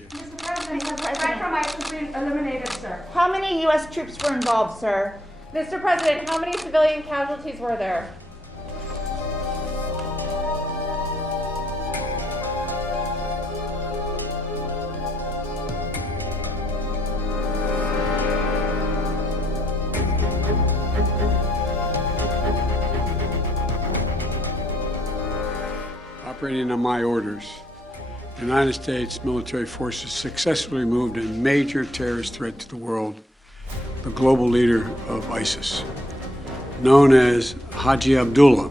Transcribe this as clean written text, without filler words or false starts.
appreciate it. Mr. President, has the compromise been eliminated, sir? How many U.S. troops were involved, sir? Mr. President, how many civilian casualties were there? Operating on my orders, the United States military forces successfully removed a major terrorist threat to the world, the global leader of ISIS, known as Haji Abdullah.